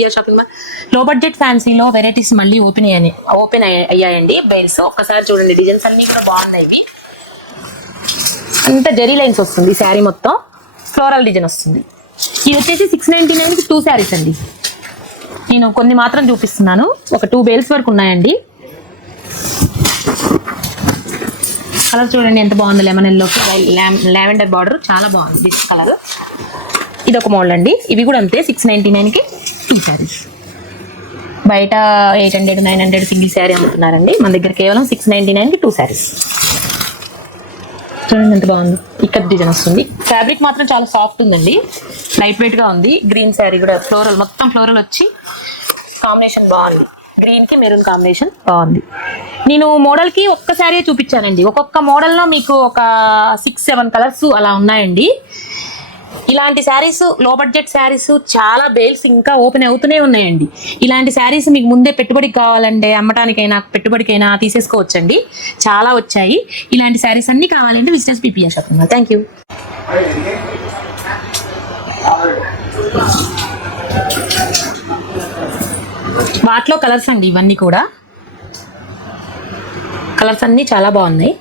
PPR shopping mall. లో budget ఫ్యాన్సీలో varieties మళ్ళీ open అయ్యాయండి బేల్స్. ఒక్కసారి చూడండి, డిజైన్స్ అన్ని కూడా బాగున్నాయి. ఇవి అంతా జరీ లైన్స్ వస్తుంది, శారీ మొత్తం ఫ్లోరల్ డిజైన్ వస్తుంది. ఇది వచ్చేసి 699కి 2 శారీస్ అండి. నేను కొన్ని మాత్రం చూపిస్తున్నాను, ఒక 2 బేల్స్ వరకు ఉన్నాయండి. కలర్ చూడండి ఎంత బాగుంది, లెమన్ ఎల్లోకి లావెండర్ బార్డర్, చాలా బాగుంది దిస్ కలర్. ఇది ఒక మోడల్ అండి. ఇవి కూడా అంతే 699కి 2 శారీస్. బయట 800 900 సింగిల్ శారీ అమ్ముతున్నారండి, మన దగ్గర కేవలం 699కి 2 శారీస్. చూడండి ఎంత బాగుంది, ఇక్కడ డిజైన్ వస్తుంది. ఫ్యాబ్రిక్ మాత్రం చాలా సాఫ్ట్ ఉందండి, లైట్ వెయిట్ గా ఉంది. గ్రీన్ శారీ కూడా ఫ్లోరల్, మొత్తం ఫ్లోరల్ వచ్చి కాంబినేషన్ బాగుంది. గ్రీన్ కి మెరూన్ కాంబినేషన్ బాగుంది. నేను మోడల్ కి ఒక్క శారీ చూపించానండి, ఒక్కొక్క మోడల్ లో మీకు ఒక 6-7 కలర్స్ అలా ఉన్నాయండి. ఇలాంటి శారీస్, లో బడ్జెట్ శారీస్ చాలా బేల్స్ ఇంకా ఓపెన్ అవుతూనే ఉన్నాయండి. ఇలాంటి శారీస్ మీకు ముందే పెట్టుబడికి కావాలంటే, అమ్మటానికైనా పెట్టుబడికైనా తీసేసుకోవచ్చండి, చాలా వచ్చాయి. ఇలాంటి శారీస్ అన్ని కావాలంటే visitors PPR shopping mall. Thank you. వాటిలో కలర్స్ అండి ఇవన్నీ కూడా, కలర్స్ అన్నీ చాలా బాగున్నాయి.